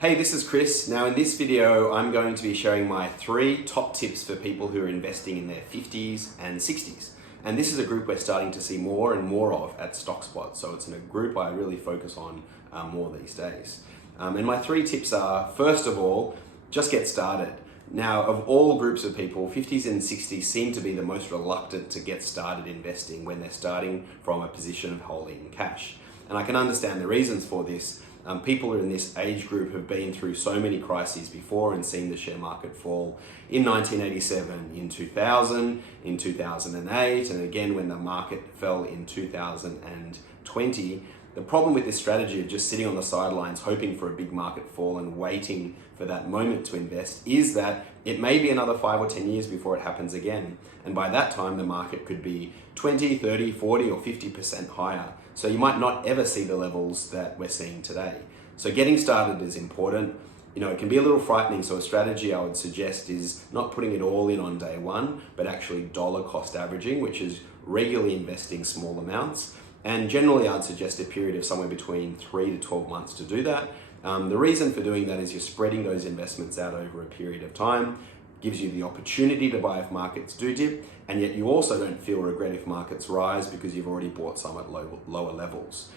Hey, this is Chris. Now in this video, I'm going to be sharing my 3 top tips for people who are investing in their 50s and 60s. And this is a group we're starting to see more and more of at StockSpot. So it's in a group I really focus on more these days. And my 3 tips are, first of all, just get started. Now, of all groups of people, 50s and 60s seem to be the most reluctant to get started investing when they're starting from a position of holding cash. And I can understand the reasons for this. People in this age group have been through so many crises before and seen the share market fall in 1987, in 2000, in 2008, and again when the market fell in 2020. The problem with this strategy of just sitting on the sidelines hoping for a big market fall and waiting for that moment to invest is that it may be another 5 or 10 years before it happens again. And by that time, the market could be 20, 30, 40 or 50% higher. So you might not ever see the levels that we're seeing today. So getting started is important. You know, it can be a little frightening. So a strategy I would suggest is not putting it all in on day one, but actually dollar cost averaging, which is regularly investing small amounts. And generally, I'd suggest a period of somewhere between 3 to 12 months to do that. The reason for doing that is you're spreading those investments out over a period of time, gives you the opportunity to buy if markets do dip, and yet you also don't feel regret if markets rise because you've already bought some at lower levels.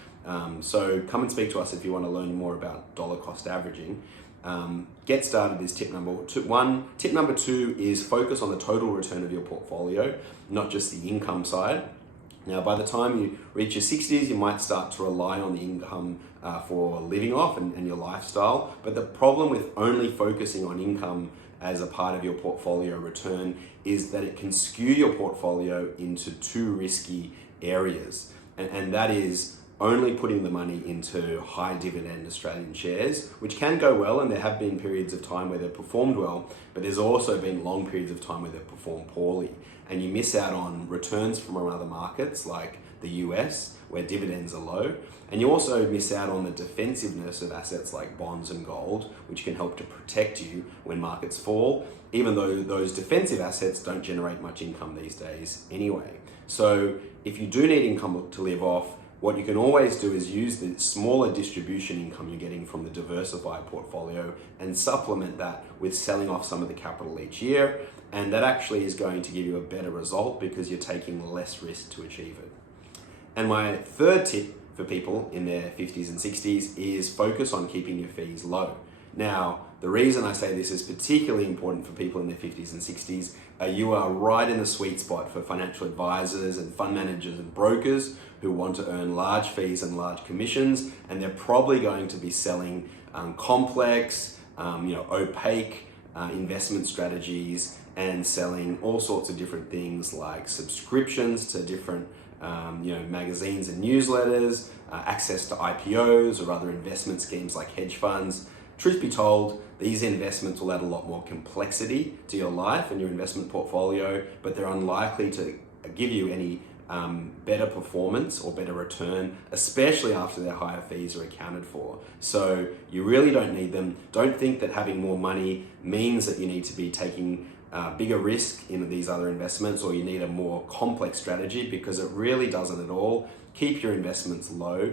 So come and speak to us if you want to learn more about dollar cost averaging. Get started is tip number 1. Tip number 2 is focus on the total return of your portfolio, not just the income side. Now, by the time you reach your 60s, you might start to rely on the income for living off and your lifestyle. But the problem with only focusing on income as a part of your portfolio return is that it can skew your portfolio into too risky areas. And that is only putting the money into high dividend Australian shares, which can go well, and there have been periods of time where they've performed well, but there's also been long periods of time where they've performed poorly. And you miss out on returns from other markets like the US, where dividends are low. And you also miss out on the defensiveness of assets like bonds and gold, which can help to protect you when markets fall, even though those defensive assets don't generate much income these days anyway. So if you do need income to live off, what you can always do is use the smaller distribution income you're getting from the diversified portfolio and supplement that with selling off some of the capital each year. And that actually is going to give you a better result because you're taking less risk to achieve it. And my 3rd tip for people in their 50s and 60s is focus on keeping your fees low. Now, the reason I say this is particularly important for people in their 50s and 60s, you are right in the sweet spot for financial advisors and fund managers and brokers who want to earn large fees and large commissions, and they're probably going to be selling complex, opaque investment strategies and selling all sorts of different things like subscriptions to different magazines and newsletters, access to IPOs or other investment schemes like hedge funds. Truth be told, these investments will add a lot more complexity to your life and your investment portfolio, but they're unlikely to give you any better performance or better return, especially after their higher fees are accounted for. So you really don't need them. Don't think that having more money means that you need to be taking bigger risk in these other investments or you need a more complex strategy, because it really doesn't at all. Keep your investments low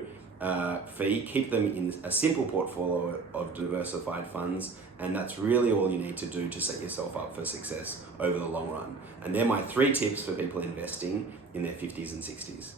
fee, keep them in a simple portfolio of diversified funds, and that's really all you need to do to set yourself up for success over the long run. And they're my 3 tips for people investing in their 50s and 60s.